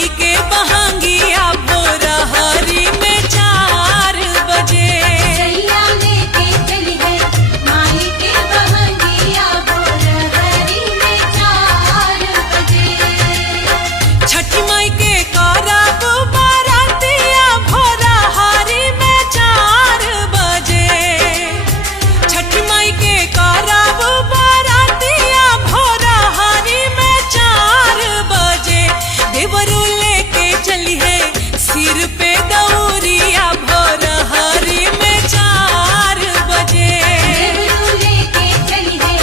माई के बहंगिया भोर हरी में 4 बजे। सैया लेके चली है माई के बहंगिया भोर हरी में 4 बजे। छठी माई के करब बारातिया भोर हरी में 4 बजे। छठी माई के करब बारातिया भोर हरी में 4 बजे। देवरू लेके चली है सिर पे दौरिया भोर हरी में 4 बजे। देवरू लेके चली है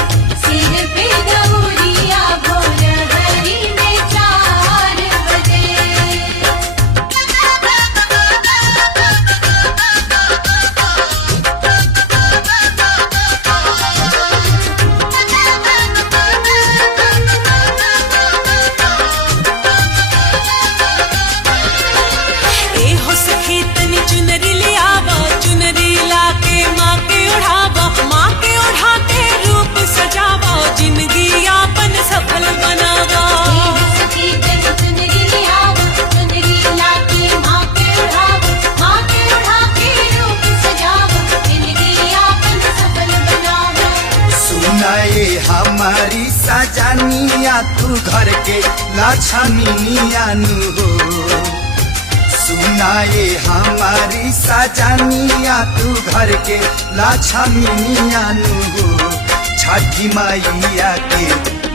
सिर पे दौरिया भोर हरी में 4 बजे। ए हो सखी तनी चुनरी लियावा, चुनरी लाके माँ के ओढ़ावा, माँ के ओढ़ा के रूप सजावा, जिंदगी यापन सफल बनावा। सखी तेरी चुनरी लियावा, चुनरी लाके माँ के ओढ़ावा, माँ के ओढ़ा के रूप सजावा, जिंदगी आपन सफल बनावा। सुनाए हमारी सजनिया तू घर के लक्ष्मीनिया नु हो। सुनाए हमारी सजनिया तू घर के लक्ष्मीनिया नु हो। छठी मैया के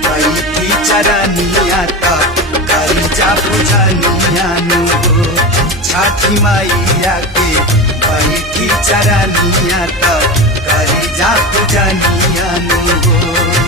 बैठी चरनिया त करी जा पूजनिया नु हो। छठी मैया के बैठी चरनिया त करी जा पूजनिया नु हो।